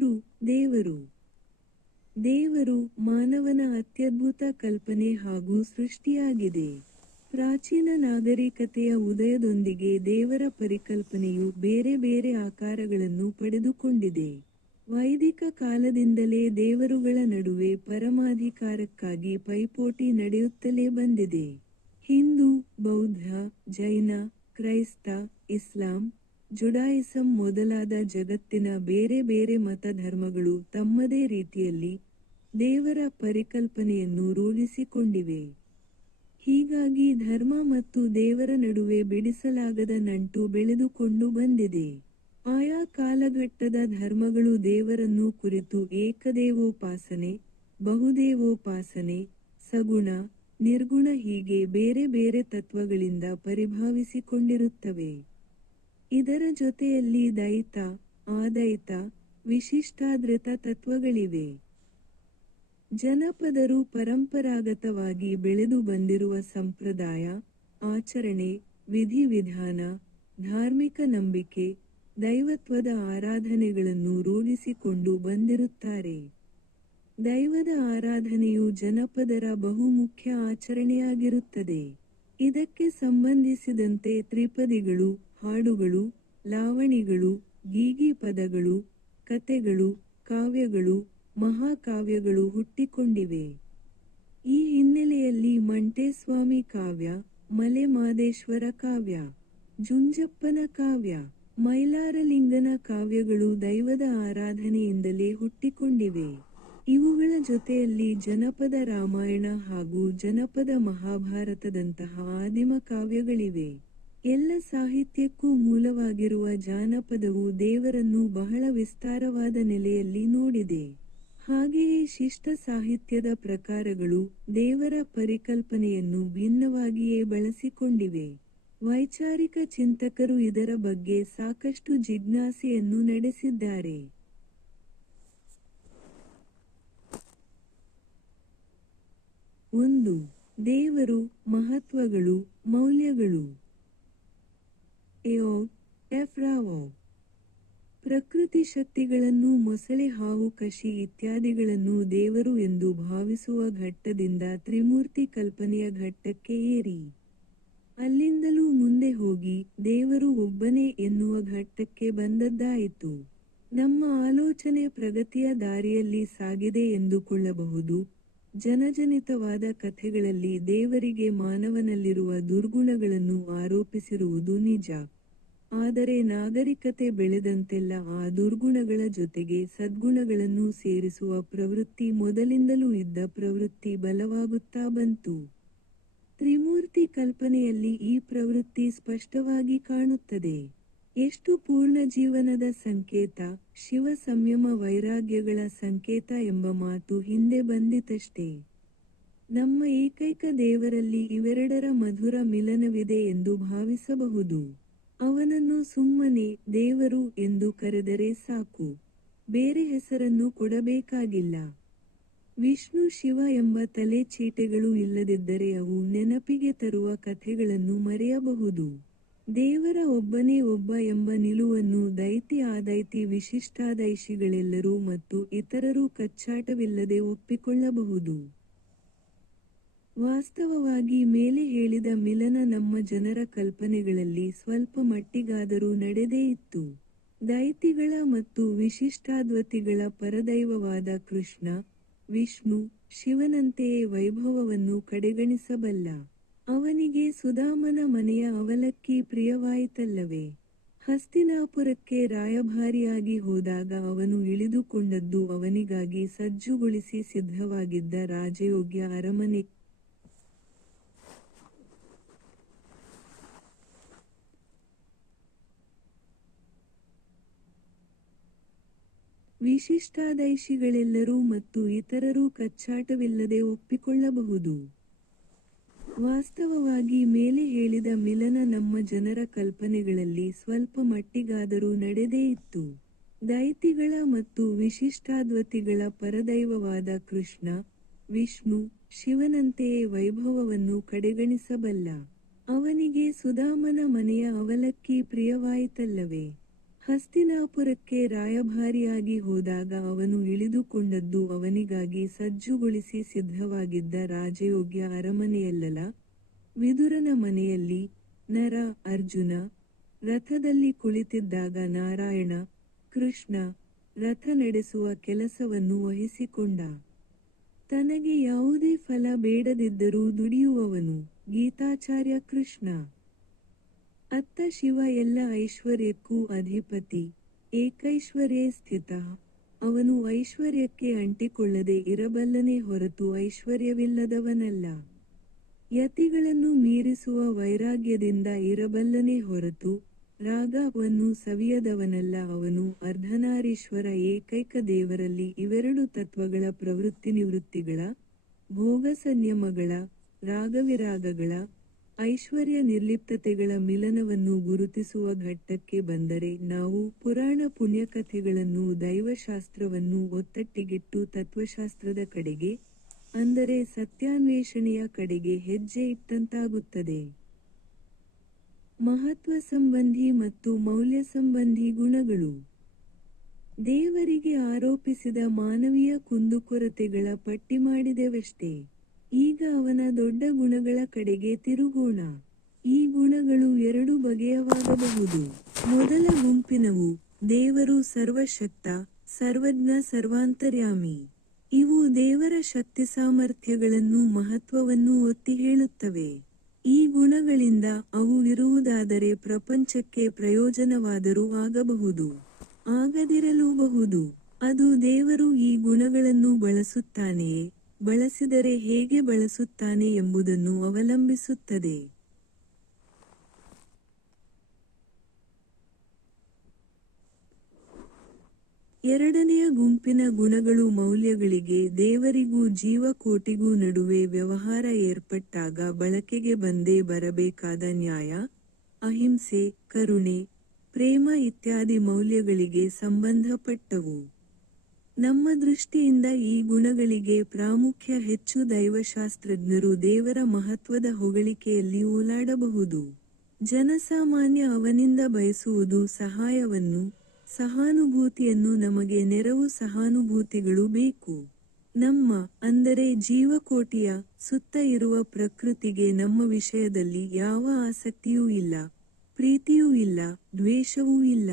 ಗುರು, ದೇವರು. ದೇವರು ಮಾನವನ ಅತ್ಯದ್ಭುತ ಕಲ್ಪನೆ ಹಾಗೂ ಸೃಷ್ಟಿಯಾಗಿದೆ. ಪ್ರಾಚೀನ ನಾಗರಿಕತೆಯ ಉದಯದೊಂದಿಗೆ ದೇವರ ಪರಿಕಲ್ಪನೆಯು ಬೇರೆ ಬೇರೆ ಆಕಾರಗಳನ್ನು ಪಡೆದುಕೊಂಡಿದೆ. ವೈದಿಕ ಕಾಲದಿಂದಲೇ ದೇವರುಗಳ ನಡುವೆ ಪರಮಾಧಿಕಾರಕ್ಕಾಗಿ ಪೈಪೋಟಿ ನಡೆಯುತ್ತಲೇ ಬಂದಿದೆ. ಹಿಂದೂ, ಬೌದ್ಧ, ಜೈನ, ಕ್ರೈಸ್ತ, ಇಸ್ಲಾಂ, ಜುಡಾಯಿಸಂ ಮೊದಲಾದ ಜಗತ್ತಿನ ಬೇರೆ ಬೇರೆ ಮತ ಧರ್ಮಗಳು ತಮ್ಮದೇ ರೀತಿಯಲ್ಲಿ ದೇವರ ಪರಿಕಲ್ಪನೆಯನ್ನು ರೂಢಿಸಿಕೊಂಡಿವೆ. ಹೀಗಾಗಿ ಧರ್ಮ ಮತ್ತು ದೇವರ ನಡುವೆ ಬಿಡಿಸಲಾಗದ ನಂಟು ಬೆಳೆದುಕೊಂಡು ಬಂದಿದೆ. ಆಯಾ ಕಾಲಘಟ್ಟದ ಧರ್ಮಗಳು ದೇವರನ್ನು ಕುರಿತು ಏಕದೇವೋಪಾಸನೆ, ಬಹುದೇವೋಪಾಸನೆ, ಸಗುಣ, ನಿರ್ಗುಣ ಹೀಗೆ ಬೇರೆ ಬೇರೆ ತತ್ವಗಳಿಂದ ಪರಿಭಾವಿಸಿಕೊಂಡಿರುತ್ತವೆ. ಇದರ ಜೊತೆಯಲ್ಲಿ ದೈತ, ಆದೈತ, ವಿಶಿಷ್ಟಾದ್ವೈತ ತತ್ವಗಳಿವೆ. ಜನಪದರು ಪರಂಪರಾಗತವಾಗಿ ಬೆಳೆದು ಬಂದಿರುವ ಸಂಪ್ರದಾಯ, ಆಚರಣೆ, ವಿಧಿವಿಧಾನ, ಧಾರ್ಮಿಕ ನಂಬಿಕೆ, ದೈವತ್ವದ ಆರಾಧನೆಗಳನ್ನು ರೂಢಿಸಿಕೊಂಡು ಬಂದಿರುತ್ತಾರೆ. ದೈವದ ಆರಾಧನೆಯು ಜನಪದರ ಬಹುಮುಖ್ಯ ಆಚರಣೆಯಾಗಿರುತ್ತದೆ. ಇದಕ್ಕೆ ಸಂಬಂಧಿಸಿದಂತೆ ತ್ರಿಪದಿಗಳು, ಹಾಡುಗಳು, ಲಾವಣಿಗಳು, ಗೀಗಿ ಪದಗಳು, ಕತೆಗಳು, ಕಾವ್ಯಗಳು, ಮಹಾಕಾವ್ಯಗಳು ಹುಟ್ಟಿಕೊಂಡಿವೆ. ಈ ಹಿನ್ನೆಲೆಯಲ್ಲಿ ಮಂಟೇಸ್ವಾಮಿ ಕಾವ್ಯ, ಮಲೆ ಮಾದೇಶ್ವರ ಕಾವ್ಯ, ಜುಂಜಪ್ಪನ ಕಾವ್ಯ, ಮೈಲಾರಲಿಂಗನ ಕಾವ್ಯಗಳು ದೈವದ ಆರಾಧನೆಯಿಂದಲೇ ಹುಟ್ಟಿಕೊಂಡಿವೆ. ಇವುಗಳ ಜೊತೆಯಲ್ಲಿ ಜನಪದ ರಾಮಾಯಣ ಹಾಗೂ ಜನಪದ ಮಹಾಭಾರತದಂತಹ ಆದಿಮ ಕಾವ್ಯಗಳಿವೆ. ಎಲ್ಲ ಸಾಹಿತ್ಯಕ್ಕೂ ಮೂಲವಾಗಿರುವ ಜಾನಪದವು ದೇವರನ್ನು ಬಹಳ ವಿಸ್ತಾರವಾದ ನೆಲೆಯಲ್ಲಿ ನೋಡಿದೆ. ಹಾಗೆಯೇ ಶಿಷ್ಟ ಸಾಹಿತ್ಯದ ಪ್ರಕಾರಗಳು ದೇವರ ಪರಿಕಲ್ಪನೆಯನ್ನು ಭಿನ್ನವಾಗಿಯೇ ಬಳಸಿಕೊಂಡಿವೆ. ವೈಚಾರಿಕ ಚಿಂತಕರು ಇದರ ಬಗ್ಗೆ ಸಾಕಷ್ಟು ಜಿಜ್ಞಾಸೆಯನ್ನು ನಡೆಸಿದ್ದಾರೆ. 1. ದೇವರು, ಮಹತ್ವಗಳು, ಮೌಲ್ಯಗಳು. ಪ್ರಕೃತಿ ಶಕ್ತಿಗಳನ್ನು ಮೊಸಳೆ, ಹಾವು, ಕಷಿ ಇತ್ಯಾದಿಗಳನ್ನು ದೇವರು ಎಂದು ಭಾವಿಸುವ ಘಟ್ಟದಿಂದ ತ್ರಿಮೂರ್ತಿ ಕಲ್ಪನೆಯ ಘಟ್ಟಕ್ಕೆ ಏರಿ ಅಲ್ಲಿಂದಲೂ ಮುಂದೆ ಹೋಗಿ ದೇವರು ಒಬ್ಬನೇ ಎನ್ನುವ ಘಟ್ಟಕ್ಕೆ ಬಂದದ್ದಾಯಿತು. ನಮ್ಮ ಆಲೋಚನೆ ಪ್ರಗತಿಯ ದಾರಿಯಲ್ಲಿ ಸಾಗಿದೆ ಎಂದುಕೊಳ್ಳಬಹುದು. ಜನಜನಿತವಾದ ಕಥೆಗಳಲ್ಲಿ ದೇವರಿಗೆ ಮಾನವನಲ್ಲಿರುವ ದುರ್ಗುಣಗಳನ್ನು ಆರೋಪಿಸಿರುವುದು ನಿಜ. ಆದರೆ ನಾಗರಿಕತೆ ಬೆಳೆದಂತೆಲ್ಲ ಆ ದುರ್ಗುಣಗಳ ಜೊತೆಗೆ ಸದ್ಗುಣಗಳನ್ನು ಸೇರಿಸುವ ಪ್ರವೃತ್ತಿ ಮೊದಲಿಂದಲೂ ಇದ್ದ ಪ್ರವೃತ್ತಿ ಬಲವಾಗುತ್ತಾ ಬಂತು. ತ್ರಿಮೂರ್ತಿ ಕಲ್ಪನೆಯಲ್ಲಿ ಈ ಪ್ರವೃತ್ತಿ ಸ್ಪಷ್ಟವಾಗಿ ಕಾಣುತ್ತದೆ. ಎಷ್ಟು ಪೂರ್ಣ ಜೀವನದ ಸಂಕೇತ, ಶಿವ ಸಂಯಮ ವೈರಾಗ್ಯಗಳ ಸಂಕೇತ ಎಂಬ ಮಾತು ಹಿಂದೆ ಬಂದಿತಷ್ಟೇ. ನಮ್ಮ ಏಕೈಕ ದೇವರಲ್ಲಿ ಇವೆರಡರ ಮಧುರ ಮಿಲನವಿದೆ ಎಂದು ಭಾವಿಸಬಹುದು. ಅವನನ್ನು ಸುಮ್ಮನೆ ದೇವರು ಎಂದು ಕರೆದರೆ ಸಾಕು, ಬೇರೆ ಹೆಸರನ್ನು ಕೊಡಬೇಕಾಗಿಲ್ಲ. ವಿಷ್ಣು, ಶಿವ ಎಂಬ ತಲೆ ಚೀಟೆಗಳು ಇಲ್ಲದಿದ್ದರೆ ಅವು ನೆನಪಿಗೆ ತರುವ ಕಥೆಗಳನ್ನು ಮರೆಯಬಹುದು. ದೇವರ ಒಬ್ಬನೇ ಒಬ್ಬ ಎಂಬ ನಿಲುವನ್ನು ದೈತಿ, ಆದೈತಿ, ವಿಶಿಷ್ಟಾದೈಷಿಗಳೆಲ್ಲರೂ ಮತ್ತು ಇತರರೂ ಕಚ್ಚಾಟವಿಲ್ಲದೆ ಒಪ್ಪಿಕೊಳ್ಳಬಹುದು. ವಾಸ್ತವವಾಗಿ ಮೇಲೆ ಹೇಳಿದ ಮಿಲನ ನಮ್ಮ ಜನರ ಕಲ್ಪನೆಗಳಲ್ಲಿ ಸ್ವಲ್ಪ ಮಟ್ಟಿಗಾದರೂ ನಡೆದೇ ಇತ್ತು. ದೈತಿಗಳ ಮತ್ತು ವಿಶಿಷ್ಟಾದ್ವೈತಿಗಳ ಪರದೈವವಾದ ಕೃಷ್ಣ, ವಿಷ್ಣು, ಶಿವನಂತೆಯೇ ವೈಭವವನ್ನು ಕಡೆಗಣಿಸಬಲ್ಲ. ಅವನಿಗೆ ಸುದಾಮನ ಮನೆಯ ಅವಲಕ್ಕಿ ಪ್ರಿಯವಾಯಿತಲ್ಲವೇ? ಹಸ್ತಿನಾಪುರಕ್ಕೆ ರಾಯಭಾರಿಯಾಗಿ ಹೋದಾಗ ಅವನು ಇಳಿದುಕೊಂಡದ್ದು ಅವನಿಗಾಗಿ ಸಜ್ಜುಗೊಳಿಸಿ ಸಿದ್ಧವಾಗಿದ್ದ ರಾಜಯೋಗ್ಯ ಅರಮನೆ. ವಿಶಿಷ್ಟಾದೈಷಿಗಳೆಲ್ಲರೂ ಮತ್ತು ಇತರರೂ ಕಚ್ಚಾಟವಿಲ್ಲದೆ ಒಪ್ಪಿಕೊಳ್ಳಬಹುದು. ವಾಸ್ತವವಾಗಿ ಮೇಲೆ ಹೇಳಿದ ಮಿಲನ ನಮ್ಮ ಜನರ ಕಲ್ಪನೆಗಳಲ್ಲಿ ಸ್ವಲ್ಪ ಮಟ್ಟಿಗಾದರೂ ನಡೆದೇ ಇತ್ತು. ದೈತಿಗಳ ಮತ್ತು ವಿಶಿಷ್ಟಾದ್ವೈತಿಗಳ ಪರದೈವವಾದ ಕೃಷ್ಣ, ವಿಷ್ಣು, ಶಿವನಂತೆಯೇ ವೈಭವವನ್ನು ಕಡೆಗಣಿಸಬಲ್ಲ. ಅವನಿಗೆ ಸುದಾಮನ ಮನೆಯ ಅವಲಕ್ಕಿ ಪ್ರಿಯವಾಯಿತಲ್ಲವೇ? ಹಸ್ತಿನಾಪುರಕ್ಕೆ ರಾಯಭಾರಿಯಾಗಿ ಹೋದಾಗ ಅವನು ಇಳಿದುಕೊಂಡದ್ದು ಅವನಿಗಾಗಿ ಸಜ್ಜುಗೊಳಿಸಿ ಸಿದ್ಧವಾಗಿದ್ದ ರಾಜಯೋಗ್ಯ ಅರಮನೆಯಲ್ಲಲ್ಲ, ವಿದುರನ ಮನೆಯಲ್ಲಿ. ನರ ಅರ್ಜುನ ರಥದಲ್ಲಿ ಕುಳಿತಿದ್ದಾಗ ನಾರಾಯಣ ಕೃಷ್ಣ ರಥ ನಡೆಸುವ ಕೆಲಸವನ್ನು ವಹಿಸಿಕೊಂಡ. ತನಗೆ ಯಾವುದೇ ಫಲ ಬೇಡದಿದ್ದರೂ ದುಡಿಯುವವನು. ಗೀತಾಚಾರ್ಯ ಕೃಷ್ಣ. ಅತ್ತ ಶಿವ ಎಲ್ಲ ಐಶ್ವರ್ಯಕ್ಕೂ ಅಧಿಪತಿ. ಏಕೈಶ್ವರ್ಯೇ ಸ್ಥಿತ. ಅವನು ಐಶ್ವರ್ಯಕ್ಕೆ ಅಂಟಿಕೊಳ್ಳದೆ ಇರಬಲ್ಲನೇ ಹೊರತು ಐಶ್ವರ್ಯವಿಲ್ಲದವನಲ್ಲ. ಯತಿಗಳನ್ನು ಮೀರಿಸುವ ವೈರಾಗ್ಯದಿಂದ ಇರಬಲ್ಲನೇ ಹೊರತು ರಾಗವನ್ನು ಸವಿಯದವನಲ್ಲ. ಅವನು ಅರ್ಧನಾರೀಶ್ವರ. ಏಕೈಕ ದೇವರಲ್ಲಿ ಇವೆರಡು ತತ್ವಗಳ ಪ್ರವೃತ್ತಿನಿವೃತ್ತಿಗಳ, ಭೋಗ ಸಂಯಮಗಳ, ರಾಗವಿರಾಗಗಳ, ಐಶ್ವರ್ಯ ನಿರ್ಲಿಪ್ತತೆಗಳ ಮಿಲನವನ್ನು ಗುರುತಿಸುವ ಘಟ್ಟಕ್ಕೆ ಬಂದರೆ ನಾವು ಪುರಾಣ ಪುಣ್ಯಕಥೆಗಳನ್ನು ದೈವಶಾಸ್ತ್ರವನ್ನು ಒತ್ತಟ್ಟಿಗಿಟ್ಟು ತತ್ವಶಾಸ್ತ್ರದ ಕಡೆಗೆ, ಅಂದರೆ ಸತ್ಯಾನ್ವೇಷಣೆಯ ಕಡೆಗೆ ಹೆಜ್ಜೆ ಇಟ್ಟಂತಾಗುತ್ತದೆ. ಮಹತ್ವ ಸಂಬಂಧಿ ಮತ್ತು ಮೌಲ್ಯ ಸಂಬಂಧಿ ಗುಣಗಳು. ದೇವರಿಗೆ ಆರೋಪಿಸಿದ ಮಾನವೀಯ ಕುಂದುಕೊರತೆಗಳ ಪಟ್ಟಿ ಮಾಡಿದೆವಷ್ಟೇ. ಈಗ ಅವನ ದೊಡ್ಡ ಗುಣಗಳ ಕಡೆಗೆ ತಿರುಗೋಣ. ಈ ಗುಣಗಳು ಎರಡು ಬಗೆಯವಾಗಬಹುದು. ಮೊದಲ ಗುಂಪಿನವು ದೇವರು ಸರ್ವಶಕ್ತ, ಸರ್ವಜ್ಞ, ಸರ್ವಾಂತರ್ಯಾಮಿ. ಇವು ದೇವರ ಶಕ್ತಿ ಸಾಮರ್ಥ್ಯಗಳನ್ನು ಮಹತ್ವವನ್ನು ಒತ್ತಿ ಹೇಳುತ್ತವೆ. ಈ ಗುಣಗಳಿಂದ ಅವು ಇರುವುದಾದರೆ ಪ್ರಪಂಚಕ್ಕೆ ಪ್ರಯೋಜನವಾದರೂ ಆಗಬಹುದು, ಆಗದಿರಲೂಬಹುದು. ಅದು ದೇವರು ಈ ಗುಣಗಳನ್ನು ಬಳಸುತ್ತಾನೆಯೇ, ಬಳಸಿದರೆ ಹೇಗೆ ಬಳಸುತ್ತಾನೆ ಎಂಬುದನ್ನು ಅವಲಂಬಿಸುತ್ತದೆ. ಎರಡನೆಯ ಗುಂಪಿನ ಗುಣಗಳು ಮೌಲ್ಯಗಳಿಗೆ. ದೇವರಿಗೂ ಜೀವಕೋಟಿಗೂ ನಡುವೆ ವ್ಯವಹಾರ ಏರ್ಪಟ್ಟಾಗ ಬಳಕೆಗೆ ಬಂದೇ ಬರಬೇಕಾದ ನ್ಯಾಯ, ಅಹಿಂಸೆ, ಕರುಣೆ, ಪ್ರೇಮ ಇತ್ಯಾದಿ ಮೌಲ್ಯಗಳಿಗೆ ಸಂಬಂಧಪಟ್ಟವು. ನಮ್ಮ ದೃಷ್ಟಿಯಿಂದ ಈ ಗುಣಗಳಿಗೆ ಪ್ರಾಮುಖ್ಯ ಹೆಚ್ಚು. ದೈವಶಾಸ್ತ್ರಜ್ಞರು ದೇವರ ಮಹತ್ವದ ಹೊಗಳಿಕೆಯಲ್ಲಿ ಓಲಾಡಬಹುದು. ಜನಸಾಮಾನ್ಯ ಅವನಿಂದ ಬಯಸುವುದು ಸಹಾಯವನ್ನು, ಸಹಾನುಭೂತಿಯನ್ನು. ನಮಗೆ ನೆರವು, ಸಹಾನುಭೂತಿಗಳು ಬೇಕು. ನಮ್ಮ, ಅಂದರೆ ಜೀವಕೋಟಿಯ, ಸುತ್ತ ಇರುವ ಪ್ರಕೃತಿಗೆ ನಮ್ಮ ವಿಷಯದಲ್ಲಿ ಯಾವ ಆಸಕ್ತಿಯೂ ಇಲ್ಲ, ಪ್ರೀತಿಯೂ ಇಲ್ಲ, ದ್ವೇಷವೂ ಇಲ್ಲ.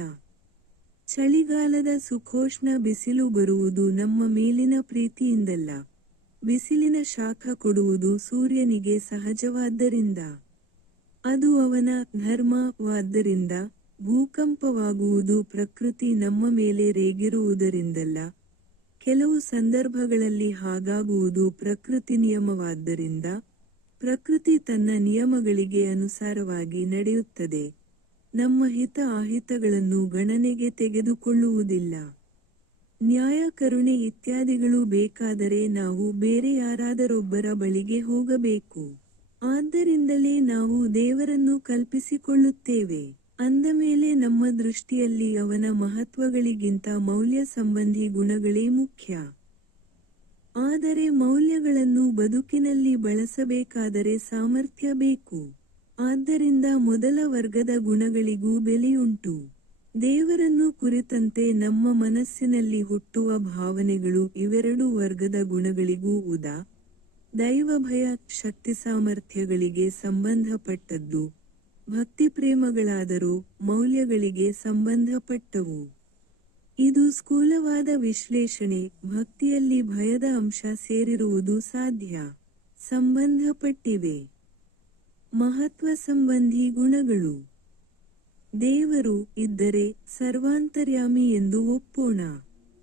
ಚಳಿಗಾಲದ ಸುಖೋಷ್ಣ ಬಿಸಿಲು ಬರುವುದು ನಮ್ಮ ಮೇಲಿನ ಪ್ರೀತಿಯಿಂದಲ್ಲ. ಬಿಸಿಲಿನ ಶಾಖ ಕೊಡುವುದು ಸೂರ್ಯನಿಗೆ ಸಹಜವಾದ್ದರಿಂದ, ಅದು ಅವನ ಧರ್ಮವಾದ್ದರಿಂದ. ಭೂಕಂಪವಾಗುವುದು ಪ್ರಕೃತಿ ನಮ್ಮ ಮೇಲೆ ರೇಗಿರುವುದರಿಂದಲ್ಲ. ಕೆಲವು ಸಂದರ್ಭಗಳಲ್ಲಿ ಹಾಗಾಗುವುದು ಪ್ರಕೃತಿ ನಿಯಮವಾದ್ದರಿಂದ. ಪ್ರಕೃತಿ ತನ್ನ ನಿಯಮಗಳಿಗೆ ಅನುಸಾರವಾಗಿ ನಡೆಯುತ್ತದೆ. ನಮ್ಮ ಹಿತ ಅಹಿತಗಳನ್ನು ಗಣನೆಗೆ ತೆಗೆದುಕೊಳ್ಳುವುದಿಲ್ಲ. ನ್ಯಾಯ, ಕರುಣೆ ಇತ್ಯಾದಿಗಳು ಬೇಕಾದರೆ ನಾವು ಬೇರೆ ಯಾರಾದರೊಬ್ಬರ ಬಳಿಗೆ ಹೋಗಬೇಕು. ಆದ್ದರಿಂದಲೇ ನಾವು ದೇವರನ್ನು ಕಲ್ಪಿಸಿಕೊಳ್ಳುತ್ತೇವೆ. ಅಂದಮೇಲೆ ನಮ್ಮ ದೃಷ್ಟಿಯಲ್ಲಿ ಅವನ ಮಹತ್ವಗಳಿಗಿಂತ ಮೌಲ್ಯ ಸಂಬಂಧಿ ಗುಣಗಳೇ ಮುಖ್ಯ. ಆದರೆ ಮೌಲ್ಯಗಳನ್ನು ಬದುಕಿನಲ್ಲಿ ಬಳಸಬೇಕಾದರೆ ಸಾಮರ್ಥ್ಯ ಬೇಕು. ಆದ್ದರಿಂದ ಮೊದಲ ವರ್ಗದ ಗುಣಗಳಿಗೂ ಬೆಲೆಯುಂಟು. ದೇವರನ್ನು ಕುರಿತಂತೆ ನಮ್ಮ ಮನಸ್ಸಿನಲ್ಲಿ ಹುಟ್ಟುವ ಭಾವನೆಗಳು ಇವೆರಡು ವರ್ಗದ ಗುಣಗಳಿಗೂ ಉದಾ. ದೈವಭಯ, ಶಕ್ತಿ ಸಾಮರ್ಥ್ಯಗಳಿಗೆ ಸಂಬಂಧಪಟ್ಟದ್ದು. ಭಕ್ತಿಪ್ರೇಮಗಳಾದರೂ ಮೌಲ್ಯಗಳಿಗೆ ಸಂಬಂಧಪಟ್ಟವು. ಇದು ಸ್ಥೂಲವಾದ ವಿಶ್ಲೇಷಣೆ. ಭಕ್ತಿಯಲ್ಲಿ ಭಯದ ಅಂಶ ಸೇರಿರುವುದು ಸಾಧ್ಯ. ಸಂಬಂಧಪಟ್ಟಿವೆ. ಮಹತ್ವ ಸಂಬಂಧಿ ಗುಣಗಳು. ದೇವರು ಇದ್ದರೆ ಸರ್ವಾಂತರ್ಯಾಮಿ ಎಂದು ಒಪ್ಪೋಣ.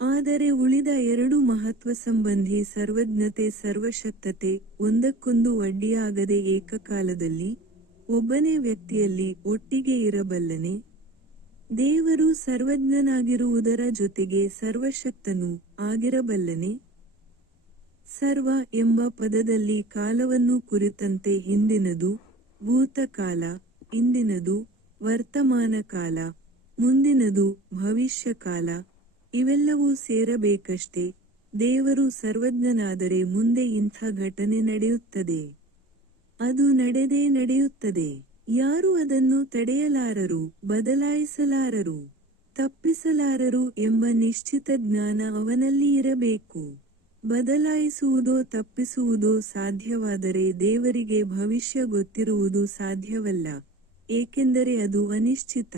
ಆದರೆ ಉಳಿದ ಎರಡು ಮಹತ್ವ ಸಂಬಂಧಿ, ಸರ್ವಜ್ಞತೆ, ಸರ್ವಶಕ್ತತೆ, ಒಂದಕ್ಕೊಂದು ಅಡ್ಡಿಯಾಗದೆ ಏಕಕಾಲದಲ್ಲಿ ಒಬ್ಬನೇ ವ್ಯಕ್ತಿಯಲ್ಲಿ ಒಟ್ಟಿಗೆ ಇರಬಲ್ಲನೆ? ದೇವರು ಸರ್ವಜ್ಞನಾಗಿರುವುದರ ಜೊತೆಗೆ ಸರ್ವಶಕ್ತನೂ ಆಗಿರಬಲ್ಲನೆ? ಸರ್ವ ಎಂಬ ಪದದಲ್ಲಿ ಕಾಲವನ್ನು ಕುರಿತಂತೆ ಹಿಂದಿನದು, ಭೂತಕಾಲ, ಇಂದಿನದು, ವರ್ತಮಾನ ಕಾಲ, ಮುಂದಿನದು, ಭವಿಷ್ಯಕಾಲ ಇವೆಲ್ಲವೂ ಸೇರಬೇಕಷ್ಟೇ. ದೇವರು ಸರ್ವಜ್ಞನಾದರೆ ಮುಂದೆ ಇಂಥ ಘಟನೆ ನಡೆಯುತ್ತದೆ, ಅದು ನಡೆದೇ ನಡೆಯುತ್ತದೆ. ಯಾರೂ ಅದನ್ನು ತಡೆಯಲಾರರು, ಬದಲಾಯಿಸಲಾರರು. ತಪ್ಪಿಸಲಾರರು ಎಂಬ ನಿಶ್ಚಿತ ಜ್ಞಾನ ಅವನಲ್ಲಿ ಇರಬೇಕು. ಬದಲಾಯಿಸುವುದೋ ತಪ್ಪಿಸುವುದೋ ಸಾಧ್ಯವಾದರೆ ದೇವರಿಗೆ ಭವಿಷ್ಯ ಗೊತ್ತಿರುವುದು ಸಾಧ್ಯವಲ್ಲ, ಏಕೆಂದರೆ ಅದು ಅನಿಶ್ಚಿತ.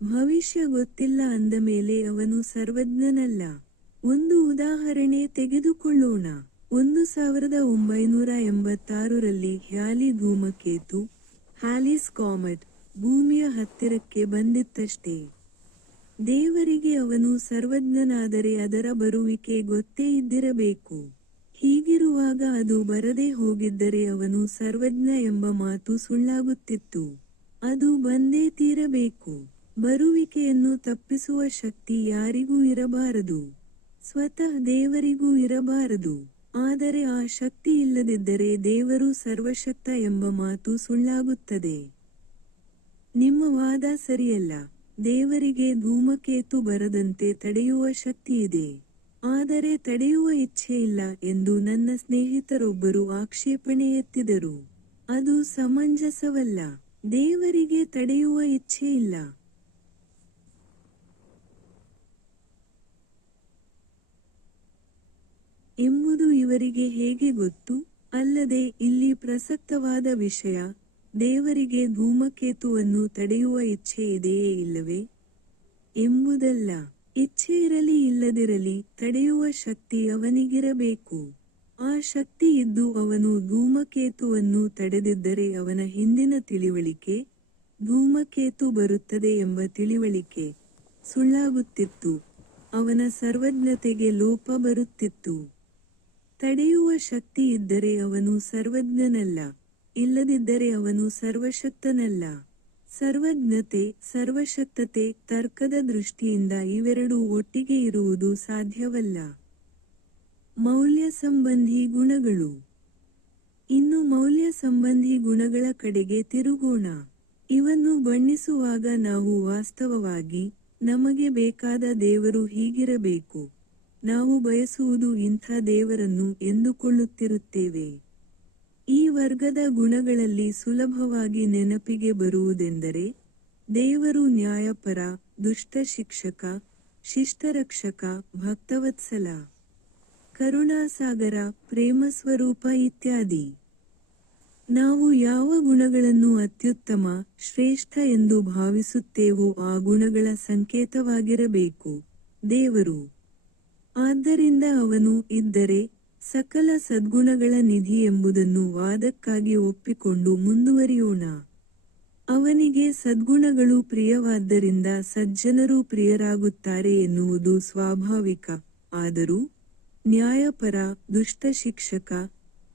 ಭವಿಷ್ಯ ಗೊತ್ತಿಲ್ಲ ಅಂದಮೇಲೆ ಅವನು ಸರ್ವಜ್ಞನಲ್ಲ. ಒಂದು ಉದಾಹರಣೆ ತೆಗೆದುಕೊಳ್ಳೋಣ. 1986ರಲ್ಲಿ ಹ್ಯಾಲಿ ಧೂಮಕೇತು ಹ್ಯಾಲಿಸ್ ಕಾಮೆಟ್ ಭೂಮಿಯ ಹತ್ತಿರಕ್ಕೆ ಬಂದಿತ್ತಷ್ಟೇ. ದೇವರಿಗೆ ಅವನು ಸರ್ವಜ್ಞನಾದರೆ ಅದರ ಬರುವಿಕೆ ಗೊತ್ತೇ ಇದ್ದಿರಬೇಕು. ಹೀಗಿರುವಾಗ ಅದು ಬರದೇ ಹೋಗಿದ್ದರೆ ಅವನು ಸರ್ವಜ್ಞ ಎಂಬ ಮಾತು ಸುಳ್ಳಾಗುತ್ತಿತ್ತು. ಅದು ಬಂದೇ ತೀರಬೇಕು. ಬರುವಿಕೆಯನ್ನು ತಪ್ಪಿಸುವ ಶಕ್ತಿ ಯಾರಿಗೂ ಇರಬಾರದು, ಸ್ವತಃ ದೇವರಿಗೂ ಇರಬಾರದು. ಆದರೆ ಆ ಶಕ್ತಿ ಇಲ್ಲದಿದ್ದರೆ ದೇವರು ಸರ್ವಶಕ್ತ ಎಂಬ ಮಾತು ಸುಳ್ಳಾಗುತ್ತದೆ. ನಿಮ್ಮ ವಾದ ಸರಿಯಲ್ಲ. ದೇವರಿಗೆ ಧೂಮಕೇತು ಬರದಂತೆ ತಡೆಯುವ ಶಕ್ತಿಯಿದೆ, ಆದರೆ ತಡೆಯುವ ಇಚ್ಛೆಯಿಲ್ಲ ಎಂದು ನನ್ನ ಸ್ನೇಹಿತರೊಬ್ಬರು ಆಕ್ಷೇಪಣೆ ಎತ್ತಿದರು. ಅದು ಸಮಂಜಸವಲ್ಲ. ದೇವರಿಗೆ ತಡೆಯುವ ಇಚ್ಛೆಯಿಲ್ಲ ಎಂಬುದು ಇವರಿಗೆ ಹೇಗೆ ಗೊತ್ತು? ಅಲ್ಲದೆ ಇಲ್ಲಿ ಪ್ರಸಕ್ತವಾದ ವಿಷಯ ದೇವರಿಗೆ ಧೂಮಕೇತುವನ್ನು ತಡೆಯುವ ಇಚ್ಛೆ ಇದೆಯೇ ಇಲ್ಲವೇ ಎಂಬುದಲ್ಲ. ಇಚ್ಛೆ ಇರಲಿ ಇಲ್ಲದಿರಲಿ ತಡೆಯುವ ಶಕ್ತಿ ಅವನಿಗಿರಬೇಕು. ಆ ಶಕ್ತಿ ಇದ್ದು ಅವನು ಧೂಮಕೇತುವನ್ನು ತಡೆದಿದ್ದರೆ ಅವನ ಹಿಂದಿನ ತಿಳಿವಳಿಕೆ, ಧೂಮಕೇತು ಬರುತ್ತದೆ ಎಂಬ ತಿಳಿವಳಿಕೆ, ಸುಳ್ಳಾಗುತ್ತಿತ್ತು. ಅವನ ಸರ್ವಜ್ಞತೆಗೆ ಲೋಪ ಬರುತ್ತಿತ್ತು. ತಡೆಯುವ ಶಕ್ತಿ ಇದ್ದರೆ ಅವನು ಸರ್ವಜ್ಞನಲ್ಲ, ಇಲ್ಲದಿದ್ದರೆ ಅವನು ಸರ್ವಶಕ್ತನಲ್ಲ. ಸರ್ವಜ್ಞತೆ, ಸರ್ವಶಕ್ತತೆ, ತರ್ಕದ ದೃಷ್ಟಿಯಿಂದ ಇವೆರಡೂ ಒಟ್ಟಿಗೆ ಇರುವುದು ಸಾಧ್ಯವಲ್ಲ. ಮೌಲ್ಯ ಸಂಬಂಧಿ ಗುಣಗಳು. ಇನ್ನು ಮೌಲ್ಯ ಸಂಬಂಧಿ ಗುಣಗಳ ಕಡೆಗೆ ತಿರುಗೋಣ. ಇವನ್ನು ಬಣ್ಣಿಸುವಾಗ ನಾವು ವಾಸ್ತವವಾಗಿ ನಮಗೆ ಬೇಕಾದ ದೇವರು ಹೀಗಿರಬೇಕು, ನಾವು ಬಯಸುವುದು ಇಂಥ ದೇವರನ್ನು ಎಂದುಕೊಳ್ಳುತ್ತಿರುತ್ತೇವೆ. ಈ ವರ್ಗದ ಗುಣಗಳಲ್ಲಿ ಸುಲಭವಾಗಿ ನೆನಪಿಗೆ ಬರುವುದೆಂದರೆ ದೇವರು ನ್ಯಾಯಪರ, ದುಷ್ಟ ಶಿಕ್ಷಕ, ಶಿಷ್ಟರಕ್ಷಕ, ಭಕ್ತವತ್ಸಲ, ಕರುಣಾಸಾಗರ, ಪ್ರೇಮಸ್ವರೂಪ ಇತ್ಯಾದಿ. ನಾವು ಯಾವ ಗುಣಗಳನ್ನು ಅತ್ಯುತ್ತಮ, ಶ್ರೇಷ್ಠ ಎಂದು ಭಾವಿಸುತ್ತೇವೋ ಆ ಗುಣಗಳ ಸಂಕೇತವಾಗಿರಬೇಕು ದೇವರು. ಆದ್ದರಿಂದ ಅವನು ಇದ್ದರೆ ಸಕಲ ಸದ್ಗುಣಗಳ ನಿಧಿ ಎಂಬುದನ್ನು ವಾದಕ್ಕಾಗಿ ಒಪ್ಪಿಕೊಂಡು ಮುಂದುವರಿಯೋಣ. ಅವನಿಗೆ ಸದ್ಗುಣಗಳು ಪ್ರಿಯವಾದ್ದರಿಂದ ಸಜ್ಜನರು ಪ್ರಿಯರಾಗುತ್ತಾರೆ ಎನ್ನುವುದು ಸ್ವಾಭಾವಿಕ. ಆದರೂ ನ್ಯಾಯಪರ, ದುಷ್ಟ ಶಿಕ್ಷಕ,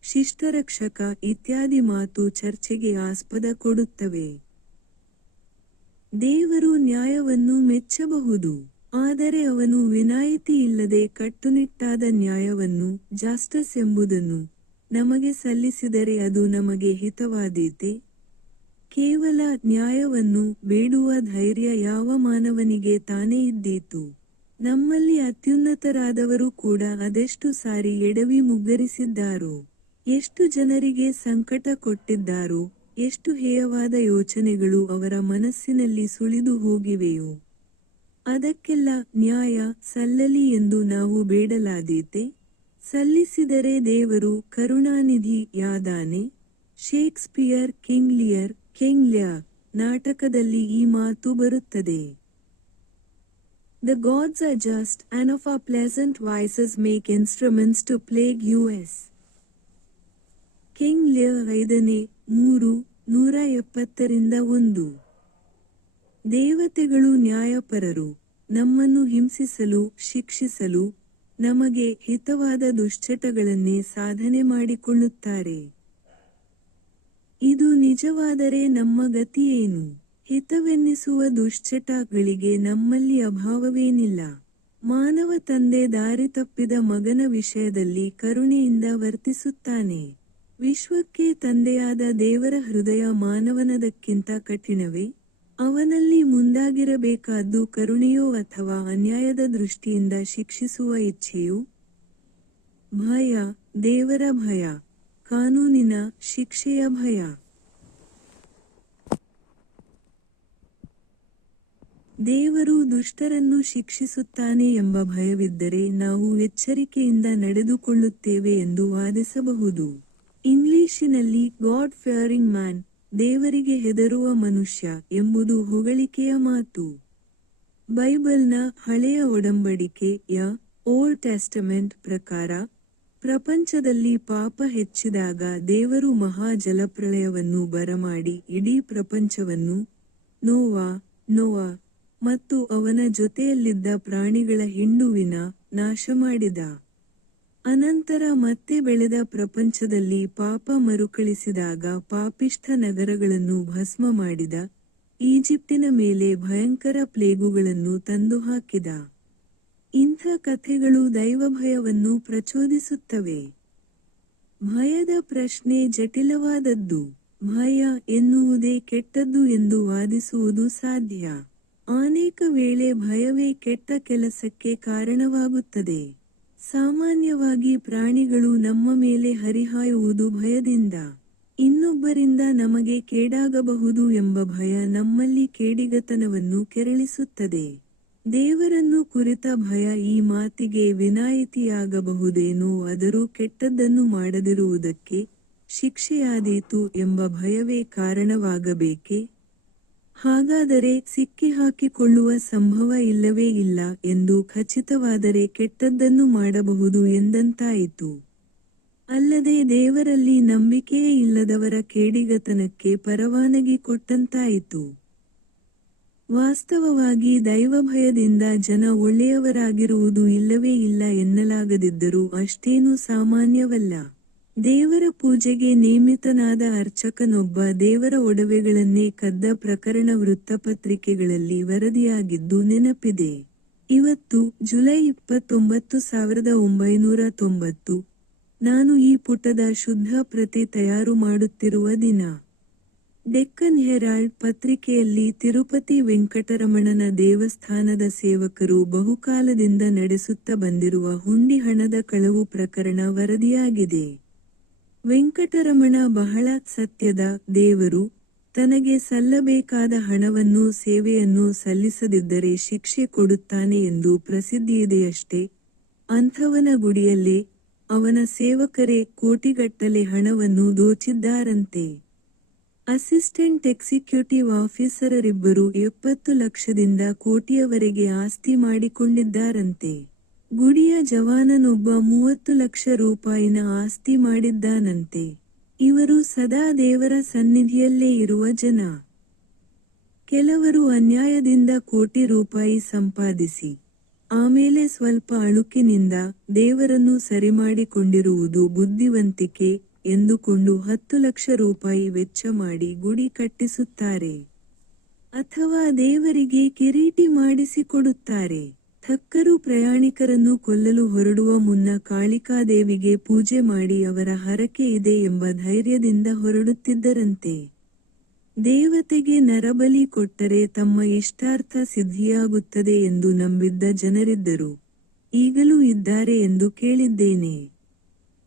ಶಿಷ್ಟರಕ್ಷಕ ಇತ್ಯಾದಿ ಮಾತು ಚರ್ಚೆಗೆ ಆಸ್ಪದ ಕೊಡುತ್ತವೆ. ದೇವರು ನ್ಯಾಯವನ್ನು ಮೆಚ್ಚಬಹುದು, ಆದರೆ ಅವನು ವಿನಾಯಿತಿ ಇಲ್ಲದೆ ಕಟ್ಟುನಿಟ್ಟಾದ ನ್ಯಾಯವನ್ನು, ಜಾಸ್ಟಸ್ ಎಂಬುದನ್ನು ನಮಗೆ ಸಲ್ಲಿಸಿದರೆ ಅದು ನಮಗೆ ಹಿತವಾದೀತೆ? ಕೇವಲ ನ್ಯಾಯವನ್ನು ಬೇಡುವ ಧೈರ್ಯ ಯಾವ ಮಾನವನಿಗೆ ತಾನೇ ಇದ್ದೀತು? ನಮ್ಮಲ್ಲಿ ಅತ್ಯುನ್ನತರಾದವರು ಕೂಡ ಅದೆಷ್ಟು ಸಾರಿ ಎಡವಿ ಮುಗ್ಗರಿಸಿದ್ದಾರೋ, ಎಷ್ಟು ಜನರಿಗೆ ಸಂಕಟ ಕೊಟ್ಟಿದ್ದಾರೋ, ಎಷ್ಟು ಹೇಯವಾದ ಯೋಚನೆಗಳು ಅವರ ಮನಸ್ಸಿನಲ್ಲಿ ಸುಳಿದು ಹೋಗಿವೆಯೋ. ಅದಕ್ಕೆಲ್ಲ ನ್ಯಾಯ ಸಲ್ಲಲಿ ಎಂದು ನಾವು ಬೇಡಲಾದೀತೆ? ಸಲ್ಲಿಸಿದರೆ ದೇವರು ಕರುಣಾನಿಧಿ ಯಾದಾನೆ? ಶೇಕ್ಸ್ಪಿಯರ್ ಕಿಂಗ್ ಲಿಯರ್ ನಾಟಕದಲ್ಲಿ ಈ ಮಾತು ಬರುತ್ತದೆ. The gods are just, and of our pleasant vices make instruments to plague us. King Lear 5ನೇ 170 ದೇವತೆಗಳು ನ್ಯಾಯಪರರು, ನಮ್ಮನ್ನು ಹಿಂಸಿಸಲು, ಶಿಕ್ಷಿಸಲು, ನಮಗೆ ಹಿತವಾದ ದುಶ್ಚಟಗಳನ್ನೇ ಸಾಧನೆ ಮಾಡಿಕೊಳ್ಳುತ್ತಾರೆ. ಇದು ನಿಜವಾದರೆ ನಮ್ಮ ಗತಿಯೇನು? ಹಿತವೆನ್ನಿಸುವ ದುಶ್ಚಟಗಳಿಗೆ ನಮ್ಮಲ್ಲಿ ಅಭಾವವೇನಿಲ್ಲ. ಮಾನವ ತಂದೆ ದಾರಿ ತಪ್ಪಿದ ಮಗನ ವಿಷಯದಲ್ಲಿ ಕರುಣೆಯಿಂದ ವರ್ತಿಸುತ್ತಾನೆ. ವಿಶ್ವಕ್ಕೆ ತಂದೆಯಾದ ದೇವರ ಹೃದಯ ಮಾನವನದಕ್ಕಿಂತ ಕಠಿಣವೇ? ಅವನಲ್ಲಿ ಮುಂದಾಗಿರಬೇಕಾದ್ದು ಕರುಣೆಯೋ ಅಥವಾ ಅನ್ಯಾಯದ ದೃಷ್ಟಿಯಿಂದ ಶಿಕ್ಷಿಸುವ ಇಚ್ಛೆಯೋ? ಭಯ, ದೇವರ ಭಯ, ಕಾನೂನಿನ ಶಿಕ್ಷೆಯ ಭಯ. ದೇವರು ದುಷ್ಟರನ್ನು ಶಿಕ್ಷಿಸುತ್ತಾನೆ ಎಂಬ ಭಯವಿದ್ದರೆ ನಾವು ಎಚ್ಚರಿಕೆಯಿಂದ ನಡೆದುಕೊಳ್ಳುತ್ತೇವೆ ಎಂದು ವಾದಿಸಬಹುದು. ಇಂಗ್ಲಿಶಿನಲ್ಲಿ ಗಾಡ್ ಫಿಯರಿಂಗ್ ಮ್ಯಾನ್, ದೇವರಿಗೆ ಹೆದರುವ ಮನುಷ್ಯ ಎಂಬುದು ಹೊಗಳಿಕೆಯ ಮಾತು. ಬೈಬಲ್ನ ಹಳೆಯ ಒಡಂಬಡಿಕೆಯ ಓಲ್ಡ್ ಟೆಸ್ಟಮೆಂಟ್ ಪ್ರಕಾರ, ಪ್ರಪಂಚದಲ್ಲಿ ಪಾಪ ಹೆಚ್ಚಿದಾಗ ದೇವರು ಮಹಾ ಜಲಪ್ರಳಯವನ್ನು ಬರಮಾಡಿ ಇಡೀ ಪ್ರಪಂಚವನ್ನು, ನೋವ ಮತ್ತು ಅವನ ಜೊತೆಯಲ್ಲಿದ್ದ ಪ್ರಾಣಿಗಳ ಹಿಂಡುವಿನ ನಾಶಮಾಡಿದ. ಅನಂತರ ಮತ್ತೆ ಬೆಳೆದ ಪ್ರಪಂಚದಲ್ಲಿ ಪಾಪ ಮರುಕಳಿಸಿದಾಗ ಪಾಪಿಷ್ಠ ನಗರಗಳನ್ನು ಭಸ್ಮ ಮಾಡಿದ, ಈಜಿಪ್ಟಿನ ಮೇಲೆ ಭಯಂಕರ ಪ್ಲೇಗುಗಳನ್ನು ತಂದುಹಾಕಿದ. ಇಂಥ ಕಥೆಗಳು ದೈವಭಯವನ್ನು ಪ್ರಚೋದಿಸುತ್ತವೆ. ಭಯದ ಪ್ರಶ್ನೆ ಜಟಿಲವಾದದ್ದು. ಭಯ ಎನ್ನುವುದೇ ಕೆಟ್ಟದ್ದು ಎಂದು ವಾದಿಸುವುದು ಸಾಧ್ಯ. ಅನೇಕ ವೇಳೆ ಭಯವೇ ಕೆಟ್ಟ ಕೆಲಸಕ್ಕೆ ಕಾರಣವಾಗುತ್ತದೆ. ಸಾಮಾನ್ಯವಾಗಿ ಪ್ರಾಣಿಗಳು ನಮ್ಮ ಮೇಲೆ ಹರಿಹಾಯುವುದು ಭಯದಿಂದ. ಇನ್ನೊಬ್ಬರಿಂದ ನಮಗೆ ಕೇಡಾಗಬಹುದು ಎಂಬ ಭಯ ನಮ್ಮಲ್ಲಿ ಕೇಡಿಗತನವನ್ನು ಕೆರಳಿಸುತ್ತದೆ. ದೇವರನ್ನು ಕುರಿತ ಭಯ ಈ ಮಾತಿಗೆ ವಿನಾಯಿತಿಯಾಗಬಹುದೇನೋ, ಆದರೂ ಕೆಟ್ಟದ್ದನ್ನು ಮಾಡದಿರುವುದಕ್ಕೆ ಶಿಕ್ಷೆಯಾದೀತು ಎಂಬ ಭಯವೇ ಕಾರಣವಾಗಬೇಕೇ? ಹಾಗಾದರೆ ಸಿಕ್ಕಿಹಾಕಿಕೊಳ್ಳುವ ಸಂಭವ ಇಲ್ಲವೇ ಇಲ್ಲ ಎಂದು ಖಚಿತವಾದರೆ ಕೆಟ್ಟದ್ದನ್ನು ಮಾಡಬಹುದು ಎಂದಂತಾಯಿತು. ಅಲ್ಲದೆ ದೇವರಲ್ಲಿ ನಂಬಿಕೆಯೇ ಇಲ್ಲದವರ ಕೇಡಿಗತನಕ್ಕೆ ಪರವಾನಗಿ ಕೊಟ್ಟಂತಾಯಿತು. ವಾಸ್ತವವಾಗಿ ದೈವಭಯದಿಂದ ಜನ ಒಳ್ಳೆಯವರಾಗಿರುವುದು ಇಲ್ಲವೇ ಇಲ್ಲ ಎನ್ನಲಾಗದಿದ್ದರೂ ಅಷ್ಟೇನೂ ಸಾಮಾನ್ಯವಲ್ಲ. ದೇವರ ಪೂಜೆಗೆ ನೇಮಿತನಾದ ಅರ್ಚಕನೊಬ್ಬ ದೇವರ ಒಡವೆಗಳನ್ನೇ ಕದ್ದ ಪ್ರಕರಣ ವೃತ್ತಪತ್ರಿಕೆಗಳಲ್ಲಿ ವರದಿಯಾಗಿದ್ದು ನೆನಪಿದೆ. ಇವತ್ತು ಜುಲೈ 29, 1990. ನಾನು ಈ ಪುಟದ ಶುದ್ಧ ಪ್ರತಿ ತಯಾರು ಮಾಡುತ್ತಿರುವ ದಿನ. ಡೆಕ್ಕನ್ ಹೆರಾಲ್ಡ್ ಪತ್ರಿಕೆಯಲ್ಲಿ ತಿರುಪತಿ ವೆಂಕಟರಮಣನ ದೇವಸ್ಥಾನದ ಸೇವಕರು ಬಹುಕಾಲದಿಂದ ನಡೆಸುತ್ತ ಬಂದಿರುವ ಹುಂಡಿ ಹಣದ ಕಳವು ಪ್ರಕರಣ ವರದಿಯಾಗಿದೆ. ವೆಂಕಟರಮಣ ಬಹಳ ಸತ್ಯದ ದೇವರು, ತನಗೆ ಸಲ್ಲಬೇಕಾದ ಹಣವನ್ನು ಸೇವೆಯನ್ನು ಸಲ್ಲಿಸದಿದ್ದರೆ ಶಿಕ್ಷೆ ಕೊಡುತ್ತಾನೆ ಎಂದು ಪ್ರಸಿದ್ಧಿಯಿದೆಯಷ್ಟೇ. ಅಂಥವನ ಗುಡಿಯಲ್ಲೇ ಅವನ ಸೇವಕರೇ ಕೋಟಿಗಟ್ಟಲೆ ಹಣವನ್ನು ದೋಚಿದ್ದಾರಂತೆ. ಅಸಿಸ್ಟೆಂಟ್ ಎಕ್ಸಿಕ್ಯೂಟಿವ್ ಆಫೀಸರರಿಬ್ಬರು 70 ಲಕ್ಷದಿಂದ ಕೋಟಿಯವರೆಗೆ ಆಸ್ತಿ ಮಾಡಿಕೊಂಡಿದ್ದಾರಂತೆ. ಗುಡಿಯ ಜವಾನನೊಬ್ಬ 30 ಲಕ್ಷ ರೂಪಾಯಿನ ಆಸ್ತಿ ಮಾಡಿದ್ದಾನಂತೆ. ಇವರು ಸದಾ ದೇವರ ಸನ್ನಿಧಿಯಲ್ಲೇ ಇರುವ ಜನ. ಕೆಲವರು ಅನ್ಯಾಯದಿಂದ ಕೋಟಿ ರೂಪಾಯಿ ಸಂಪಾದಿಸಿ ಆಮೇಲೆ ಸ್ವಲ್ಪ ಅಳುಕಿನಿಂದ ದೇವರನ್ನು ಸರಿಮಾಡಿಕೊಂಡಿರುವುದು ಬುದ್ಧಿವಂತಿಕೆ ಎಂದುಕೊಂಡು 10 ಲಕ್ಷ ರೂಪಾಯಿ ವೆಚ್ಚ ಮಾಡಿ ಗುಡಿ ಕಟ್ಟಿಸುತ್ತಾರೆ. ಅಥವಾ ದೇವರಿಗೆ ಕಿರೀಟಿ ಮಾಡಿಸಿಕೊಡುತ್ತಾರೆ. ಥಕ್ಕರು ಪ್ರಯಾಣಿಕರನ್ನು ಕೊಲ್ಲಲು ಹೊರಡುವ ಮುನ್ನ ಕಾಳಿಕಾದೇವಿಗೆ ಪೂಜೆ ಮಾಡಿ ಅವರ ಹರಕೆ ಇದೆ ಎಂಬ ಧೈರ್ಯದಿಂದ ಹೊರಡುತ್ತಿದ್ದರಂತೆ. ದೇವತೆಗೆ ನರಬಲಿ ಕೊಟ್ಟರೆ ತಮ್ಮ ಇಷ್ಟಾರ್ಥ ಸಿದ್ಧಿಯಾಗುತ್ತದೆ ಎಂದು ನಂಬಿದ್ದ ಜನರಿದ್ದರು. ಈಗಲೂ ಇದ್ದಾರೆ ಎಂದು ಕೇಳಿದ್ದೇನೆ.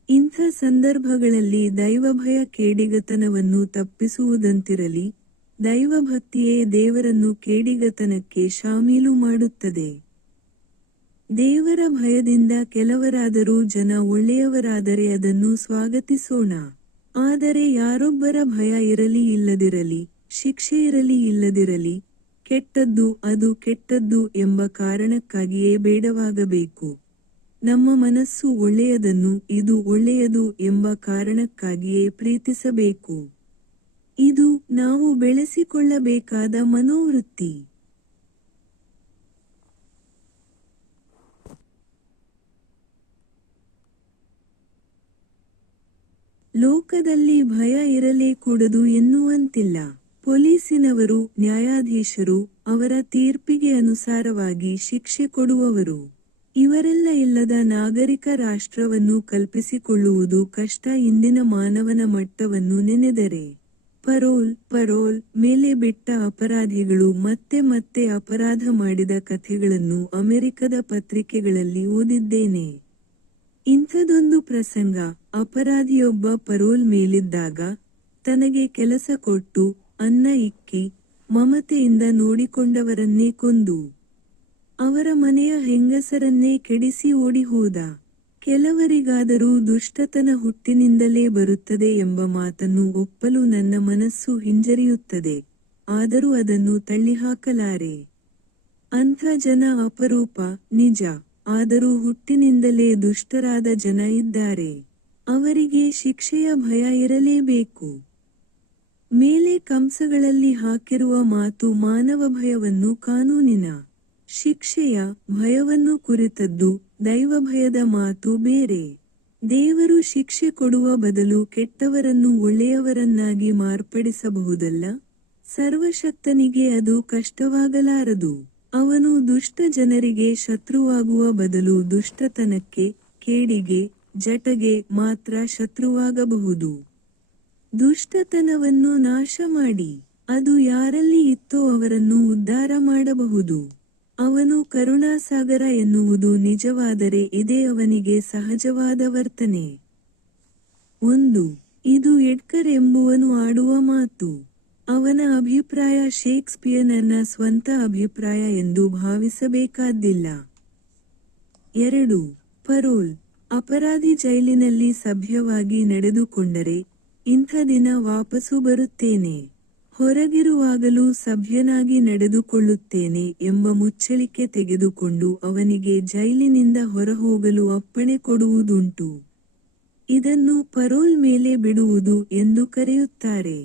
ಇಂಥ ಸಂದರ್ಭಗಳಲ್ಲಿ ದೈವಭಯ ಕೇಡಿಗತನವನ್ನು ತಪ್ಪಿಸುವುದಂತಿರಲಿ, ದೈವಭಕ್ತಿಯೇ ದೇವರನ್ನು ಕೇಡಿಗತನಕ್ಕೆ ಶಾಮೀಲು ಮಾಡುತ್ತದೆ. ದೇವರ ಭಯದಿಂದ ಕೆಲವರಾದರೂ ಜನ ಒಳ್ಳೆಯವರಾದರೆ ಅದನ್ನು ಸ್ವಾಗತಿಸೋಣ. ಆದರೆ ಯಾರೊಬ್ಬರ ಭಯ ಇರಲಿ ಇಲ್ಲದಿರಲಿ, ಶಿಕ್ಷೆ ಇರಲಿ ಇಲ್ಲದಿರಲಿ, ಕೆಟ್ಟದ್ದು ಅದು ಕೆಟ್ಟದ್ದು ಎಂಬ ಕಾರಣಕ್ಕಾಗಿಯೇ ಬೇಡವಾಗಬೇಕು. ನಮ್ಮ ಮನಸ್ಸು ಒಳ್ಳೆಯದನ್ನು ಇದು ಒಳ್ಳೆಯದು ಎಂಬ ಕಾರಣಕ್ಕಾಗಿಯೇ ಪ್ರೀತಿಸಬೇಕು. ಇದು ನಾವು ಬೆಳೆಸಿಕೊಳ್ಳಬೇಕಾದ ಮನೋವೃತ್ತಿ. ಲೋಕದಲ್ಲಿ ಭಯ ಇರಲೇಕೂಡದು ಎನ್ನುವಂತಿಲ್ಲ. ಪೊಲೀಸಿನವರು, ನ್ಯಾಯಾಧೀಶರು, ಅವರ ತೀರ್ಪಿಗೆ ಅನುಸಾರವಾಗಿ ಶಿಕ್ಷೆ ಕೊಡುವವರು, ಇವರೆಲ್ಲ ಇಲ್ಲದ ನಾಗರಿಕ ರಾಷ್ಟ್ರವನ್ನು ಕಲ್ಪಿಸಿಕೊಳ್ಳುವುದು ಕಷ್ಟ. ಇಂದಿನ ಮಾನವನ ಮಟ್ಟವನ್ನು ನೆನೆದರೆ ಪರೋಲ್ ಮೇಲೆ ಬಿಟ್ಟ ಅಪರಾಧಿಗಳು ಮತ್ತೆ ಮತ್ತೆ ಅಪರಾಧ ಮಾಡಿದ ಕಥೆಗಳನ್ನು ಅಮೆರಿಕದ ಪತ್ರಿಕೆಗಳಲ್ಲಿ ಓದಿದ್ದೇನೆ. ಇಂಥದೊಂದು ಪ್ರಸಂಗ. ಅಪರಾಧಿಯೊಬ್ಬ ಪರೋಲ್ ಮೇಲಿದ್ದಾಗ ತನಗೆ ಕೆಲಸ ಕೊಟ್ಟು, ಅನ್ನ ಇಕ್ಕಿ, ಮಮತೆಯಿಂದ ನೋಡಿಕೊಂಡವರನ್ನೇ ಕೊಂದು ಅವರ ಮನೆಯ ಹೆಂಗಸರನ್ನೇ ಕೆಡಿಸಿ ಓಡಿಹೋದ. ಕೆಲವರಿಗಾದರೂ ದುಷ್ಟತನ ಹುಟ್ಟಿನಿಂದಲೇ ಬರುತ್ತದೆ ಎಂಬ ಮಾತನ್ನು ಒಪ್ಪಲು ನನ್ನ ಮನಸ್ಸು ಹಿಂಜರಿಯುತ್ತದೆ, ಆದರೂ ಅದನ್ನು ತಳ್ಳಿಹಾಕಲಾರೆ. ಅಂಥ ಜನ ಅಪರೂಪ, ನಿಜ, ಆದರೂ ಹುಟ್ಟಿನಿಂದಲೇ ದುಷ್ಟರಾದ ಜನ ಇದ್ದಾರೆ. ಅವರಿಗೆ ಶಿಕ್ಷೆಯ ಭಯ ಇರಲೇಬೇಕು. ಮೇಲೆ ಕಂಸಗಳಲ್ಲಿ ಹಾಕಿರುವ ಮಾತು ಮಾನವ ಭಯವನ್ನು ಕಾನೂನಿನ ಶಿಕ್ಷೆಯ ಭಯವನ್ನು ಕುರಿತದ್ದು, ದೈವಭಯದ ಮಾತು ಬೇರೆ. ದೇವರು ಶಿಕ್ಷೆ ಕೊಡುವ ಬದಲು ಕೆಟ್ಟವರನ್ನು ಒಳ್ಳೆಯವರನ್ನಾಗಿ ಮಾರ್ಪಡಿಸಬಹುದಲ್ಲ? ಸರ್ವಶಕ್ತನಿಗೆ ಅದು ಕಷ್ಟವಾಗಲಾರದು. ಅವನು ದುಷ್ಟ ಜನರಿಗೆ ಶತ್ರುವಾಗುವ ಬದಲು ದುಷ್ಟತನಕ್ಕೆ, ಕೇಡಿಗೆ, ಜಟಗೆ ಮಾತ್ರ ಶತ್ರುವಾಗಬಹುದು. ದುಷ್ಟತನವನ್ನು ನಾಶ ಮಾಡಿ, ಅದು ಯಾರಲ್ಲಿ ಇತ್ತೋ ಅವರನ್ನು ಉದ್ಧಾರ ಮಾಡಬಹುದು. ಅವನು ಕರುಣಾಸಾಗರ ಎನ್ನುವುದು ನಿಜವಾದರೆ ಇದೇ ಅವನಿಗೆ ಸಹಜವಾದ ವರ್ತನೆ. 1. ಇದು ಎಡ್ಗರ್ ಎಂಬುವನು ಆಡುವ ಮಾತು. ಅವನ ಅಭಿಪ್ರಾಯ ಶೇಕ್ಸ್ಪಿಯರ್ನ ಸ್ವಂತ ಅಭಿಪ್ರಾಯ ಎಂದು ಭಾವಿಸಬೇಕಾದ್ದಿಲ್ಲ. 2. ಪರೋಲ್. ಅಪರಾಧಿ ಜೈಲಿನಲ್ಲಿ ಸಭ್ಯವಾಗಿ ನಡೆದುಕೊಂಡರೆ, ಇಂಥ ದಿನ ವಾಪಸು ಬರುತ್ತೇನೆ, ಹೊರಗಿರುವಾಗಲೂ ಸಭ್ಯನಾಗಿ ನಡೆದುಕೊಳ್ಳುತ್ತೇನೆ ಎಂಬ ಮುಚ್ಚಳಿಕೆ ತೆಗೆದುಕೊಂಡು ಅವನಿಗೆ ಜೈಲಿನಿಂದ ಹೊರಹೋಗಲು ಅಪ್ಪಣೆ ಕೊಡುವುದುಂಟು. ಇದನ್ನು ಪರೋಲ್ ಮೇಲೆ ಬಿಡುವುದು ಎಂದು ಕರೆಯುತ್ತಾರೆ.